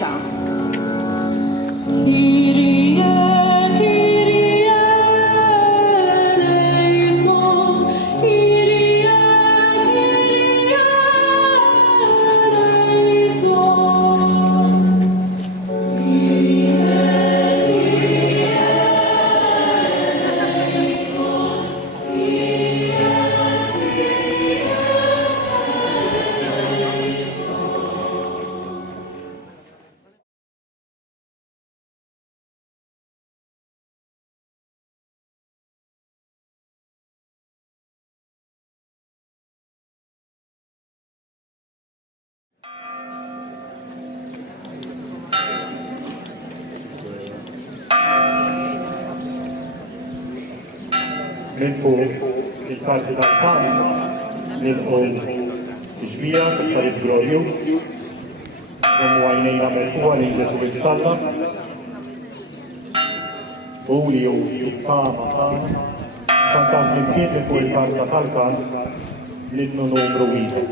Maranatha. Kyrie, Kyrie eleison, Kyrie, Kyrie eleison, Kyrie, Nilqu il-karti tal-kant, nilqu ġmija tas-Sarid Glorius, żommu għajnejna merfuqa li Ġesu il-Salla, u li hu it-tama tagħna, ċantaw flimkien li fuq il-karta tal-kant l-innu numru wieħed.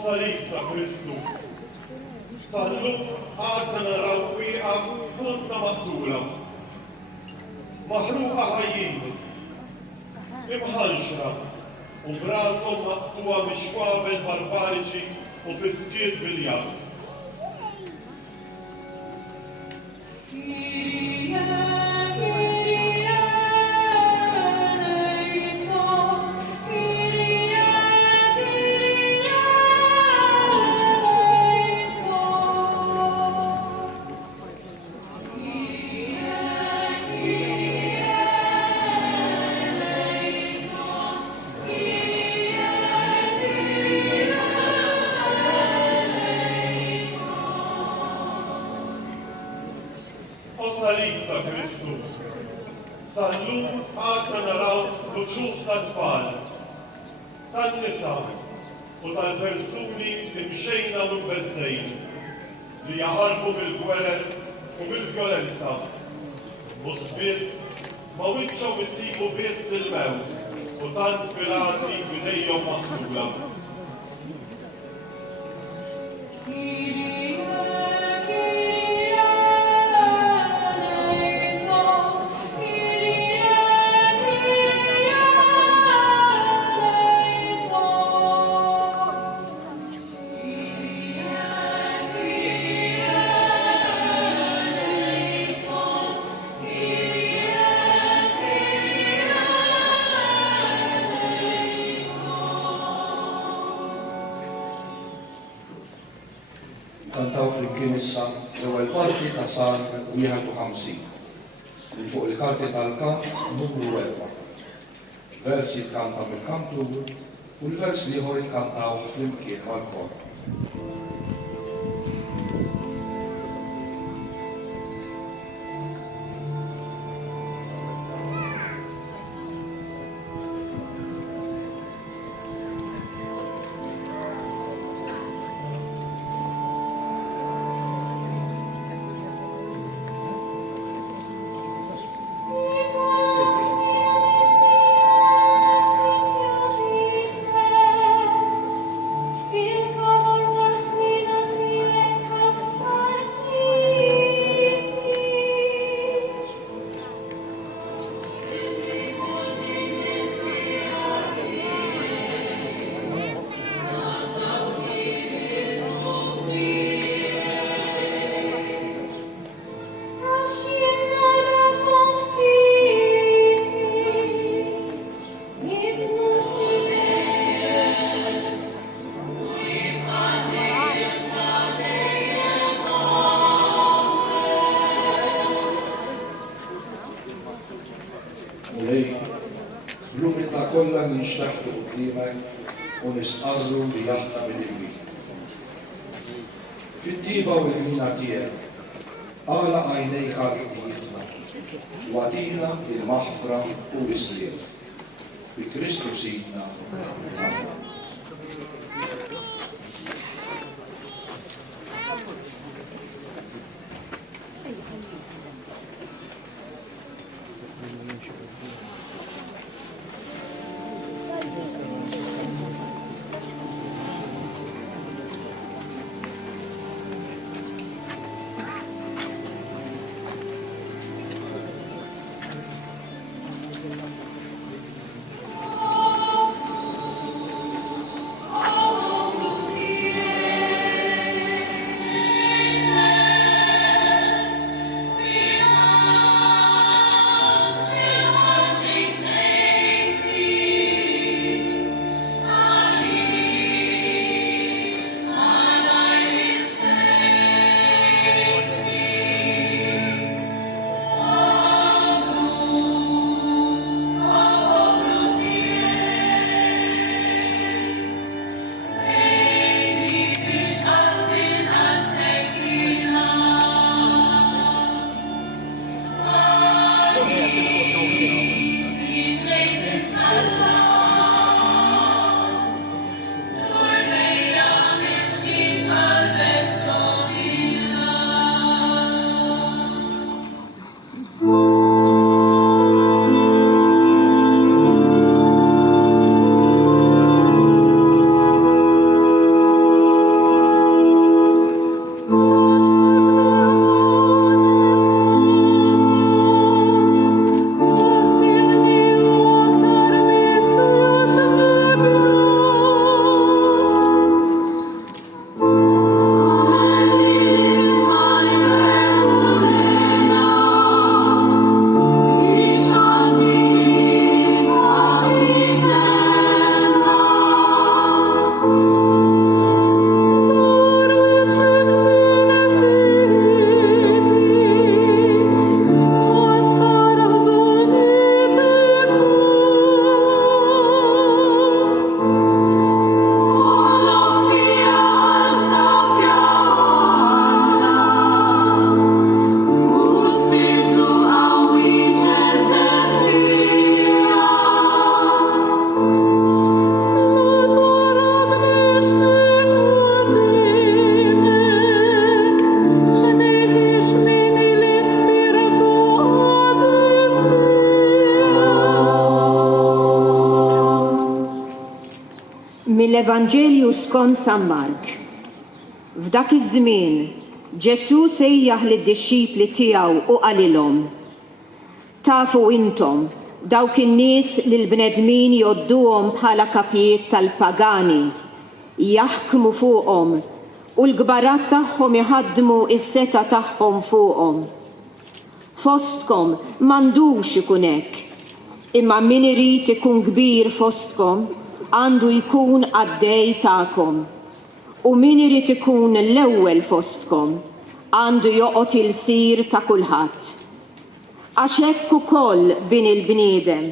salib ta' Kristu. Sallum għadna naraw wieqaf f'ħudna maqtula. Maħruqa ħajjin, imħanxra, u brasom maqtuwa mixwabel barbariċi u fiskiet bil-jad. Kyrie, Kyrie eleison, Kyrie, Kyrie eleison. Kyrie, Kyrie eleison, Kyrie, Kyrie eleison. O salib ta' Kristu, sallum għadna naraw ruċuħ ta' tfal, tan-nisa u tal-persuni imxejna u mbeżżejn li jaħarbu mill-gwerer u mill-vjolenza. U spiss ma wiċċhom isibu biss il-mewt u tant pilati bidejhom maħsula. Kyrie, Kyrie eleison, Kyrie, Kyrie eleison. Kyrie, Kyrie eleison, Kyrie, Kyrie eleison. Kantaw fl-imkien issa l-ewwel parti ta' Salm 51 li fuq il-karti tal-kant numru 4. Vers jitkanta mill-kantur u l-vers liħor jikkantaw fl-imkien mal-kor. Mulej, l-umilta kollha nixtaħtu qudiemek u nisqarru li aħna bil-imin. Fit-tiba u l-ħina tiegħek, għala għajnejk għal-ħtijietna, u għadina il-maħfra u l-isliem. Bi Kristu Sidna. Amen. Oh Mill-Evanġelju skont San Mark. F'dak iż-żmien Ġesu sejjaħ lid-dixxipli tiegħu u qalilhom: Tafu intom dawk in-nies li l-bnedmin jgħodduhom bħala kapijiet tal-pagani, jaħkmu fuqhom u l-gbarat tagħhom iħaddmu s-seta tagħhom fuqhom. Fostkom m'għandux ikun hekk, imma min irid ikun kbir fostkom għandu jkun għaddej tagħkom. U min irid ikun l-ewwel fostkom għandu joqgħod il-sir ta' kulħadd. Għax hekk ukoll bin il-bniedem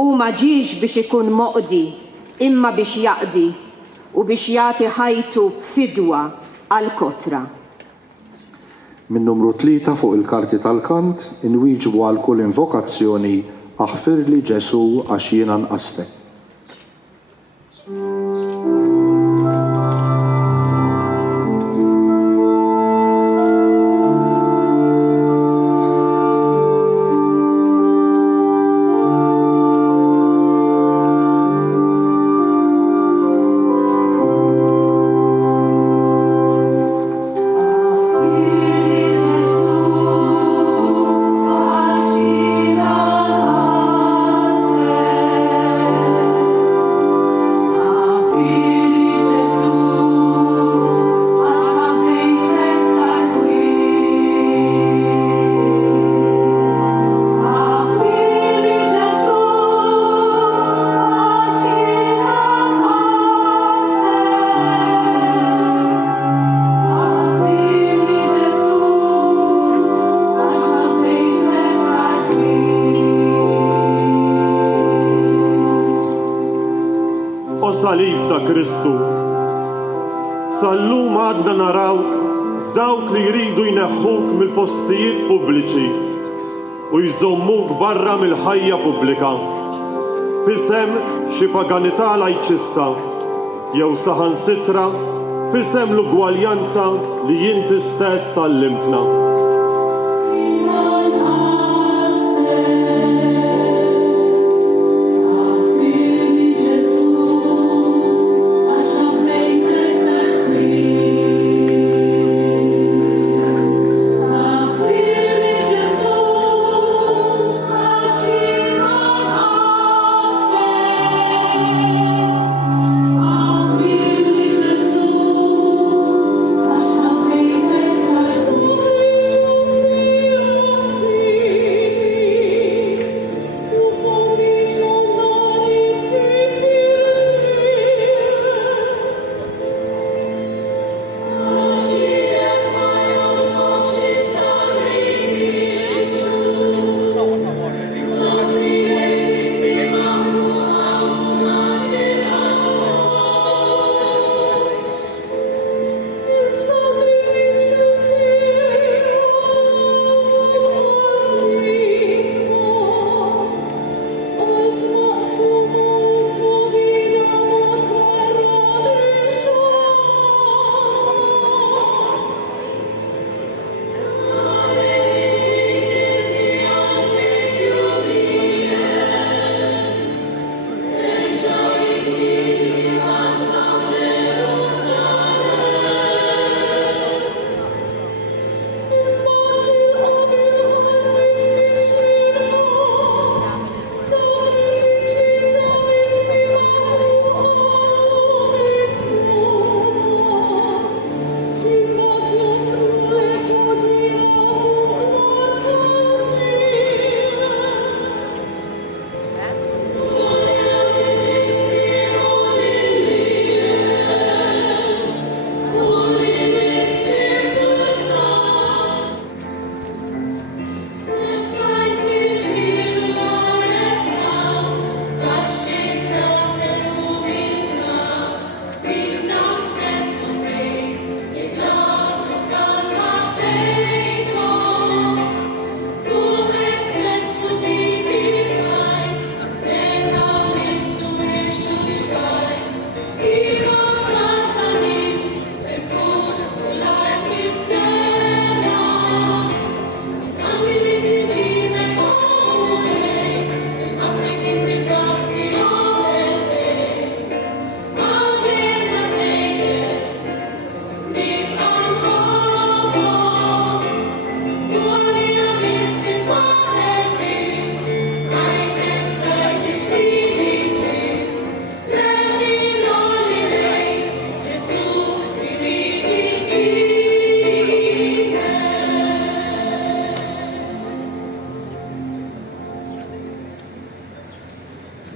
u ma ġiex biex ikun moqdi imma biex jaqdi u biex jagħti ħajtu b'fidwa għal kotra. Min numru 3 fuq il-karti tal-kant inwieġbu għal kull invokazzjoni aħfirli Ġesu għax jiena nqastek. Salib ta' Kristu. Sallum għadna narawk f'dawk li jridu jneħħuk mill-postijiet pubbliċi u jżommuk barra mill-ħajja pubblika. Fisem xi paganità lajċista jew saħansitra fisem l-ugwaljanza li jinti stess sallimtna.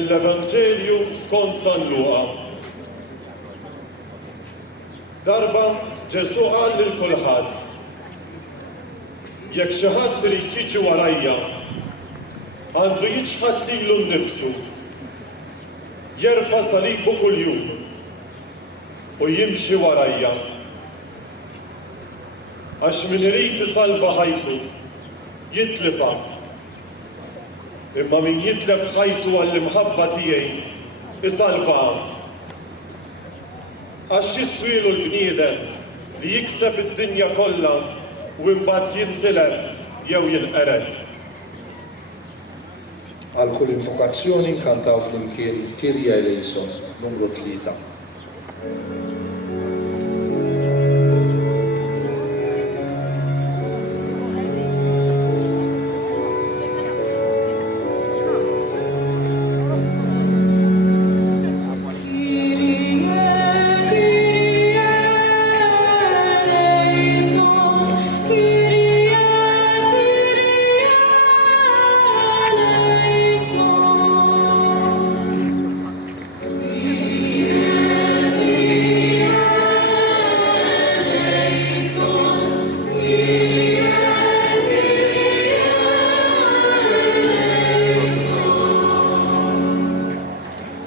mill-Evanġelju skont San Luqa. Darba Ġesu qal lil kulħadd: jekk xi ħadd irid jiġi warajja, għandu jiġħad lilu nnifsu, jerfa' salibu kuljum u jimxi warajja. Għax min irid isalva ħajtu jitlifa, imma min jitlef ħajtu għall-imħabba tiegħi isalvaha. Għax jiswielu l-bniedem li jikseb id-dinja kollha u imbagħad jintilef jew jinqered. Għal kull invokazzjoni nkantaw flimkien Kyrie eleison numru 3.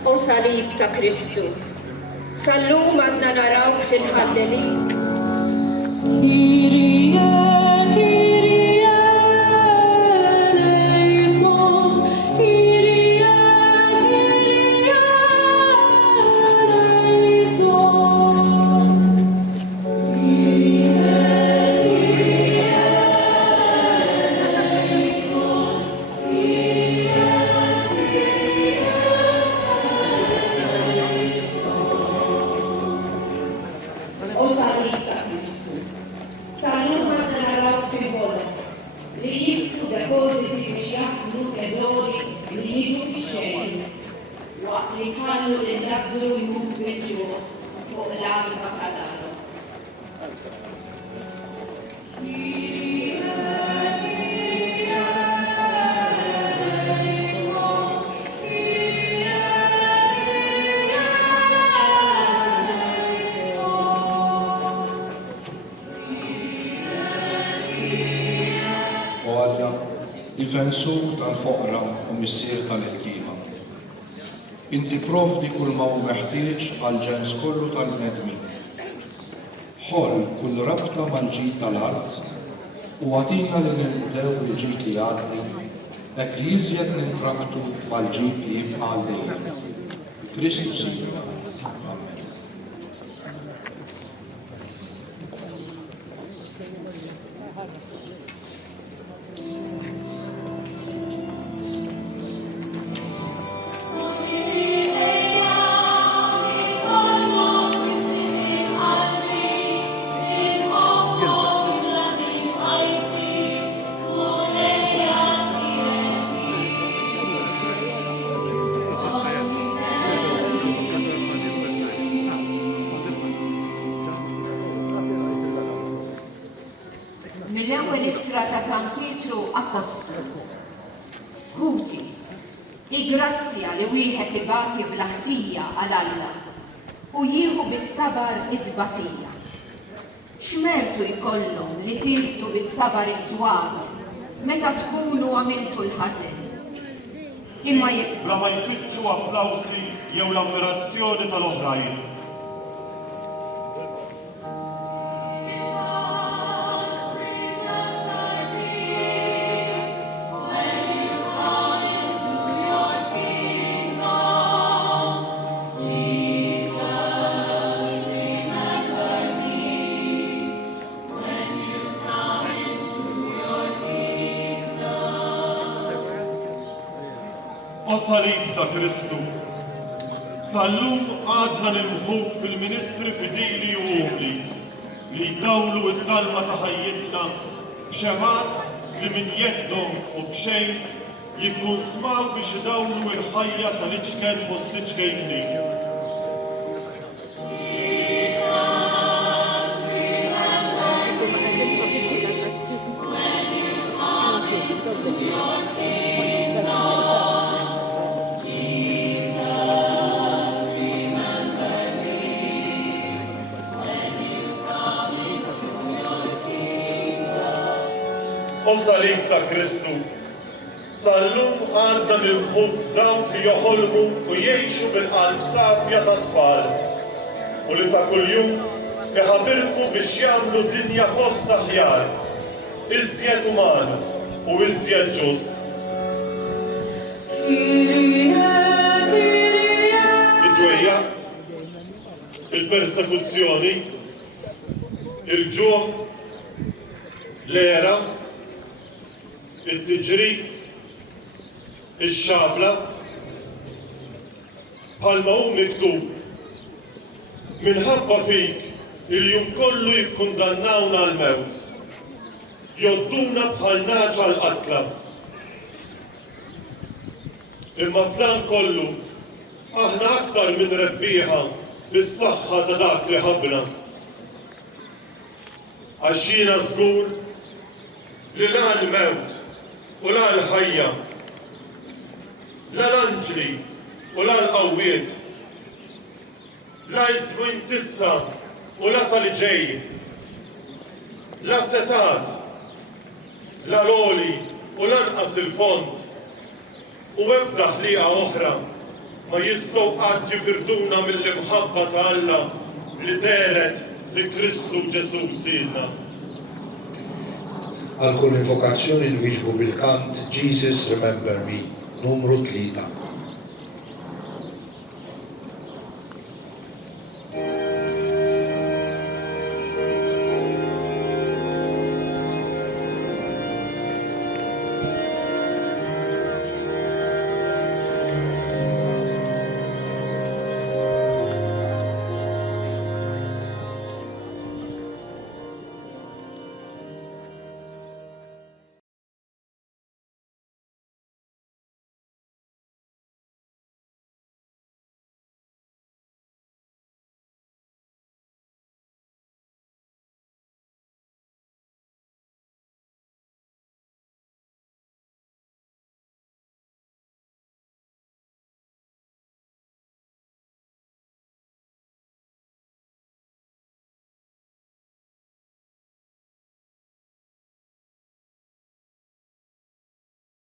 O salib ta' Kristu, sal-lum għadna narawk fil-ħalleli. Kyrie, Kyrie eleison, Kyrie, Kyrie eleison. Kyrie, O salib ta' Kristu, sal-lum għadna narawk fil-ħolok li jiftu depositi biex jaħznu teżori li jiġu fix-xejn waqt li ħallu l-Lazzaru jmut bil-ġuħ fuq l-arba tal-arba. U Alla, difensur tal-foqra u missier tal-ilkieħa. Inti provdi kull ma hu meħtieġ għal ġens kollu tal-bnedmin. Ħoll kull rabta mal-ġid tal-art u għatina li nildew il-ġid li għaddi, hekk li jiżjed nintrabtu mal-ġid li jibqa' għal dejjem. Kristu Sinjur. Amen. Mill-ewwel ittra ta' San Pietru Apostlu. Ħuti, i-grazzja li wieħed ibati bl-ħtija għal Alla u jieħu bis-sabar id-batija. X'mertu jkollhom li tirdu bis-sabar is-swat meta tkunu għamiltu l-ħażin. Imma jekk Bla ma jfittxu applawsi jew l-ammirazzjoni tal-oħrajn. O salib ta' Kristu, sal-lum għadna nilmħuk fil-ministri fidili u umli li jdawlu id-dalma ta' ħajjitna b'xemat li min jeddhom u b'xejn jikkonsmaw biex idawlu il-ħajja tal-iċken fost l-iċkejkni. Jesus. u salib ta' Kristu. Sallum għandna nilħuk f'dawk li joħolmu u jgħixu bil-qalb safja ta' tfal. U li ta' kuljum iħabirku biex jagħmlu dinja post aħjar, iżjed uman u iżjed ġust. Kyrie, Kyrie, Id-dwejja, il-persekuzzjoni, il-ġuħ, l-era, il-tiġri, il-xabla, bħalma hu miktub, minħabba fik il-jum kollu jikkundannawna għal-mewt, jodduna bħal naċa l-qatla. Imma f'dan kollu, aħna aktar minn rebbieħa bis-saħħa ta' dak li ħabna. Għax jiena żgur li la l-mewt u la l-ħajja, la l-anġli u la l-qawwiet, la jżwin tissa u la tal-ġej, la setat, la l-oli u lanqas il-font, u ebda ħliqa oħra ma jistgħu qatt jifirduna mill-imħabba ta' Alla li telet fi Kristu Ġesu Sidna. Għal kull invokazzjoni li wieġbu bil-kant Jesus Remember Me, numru 3.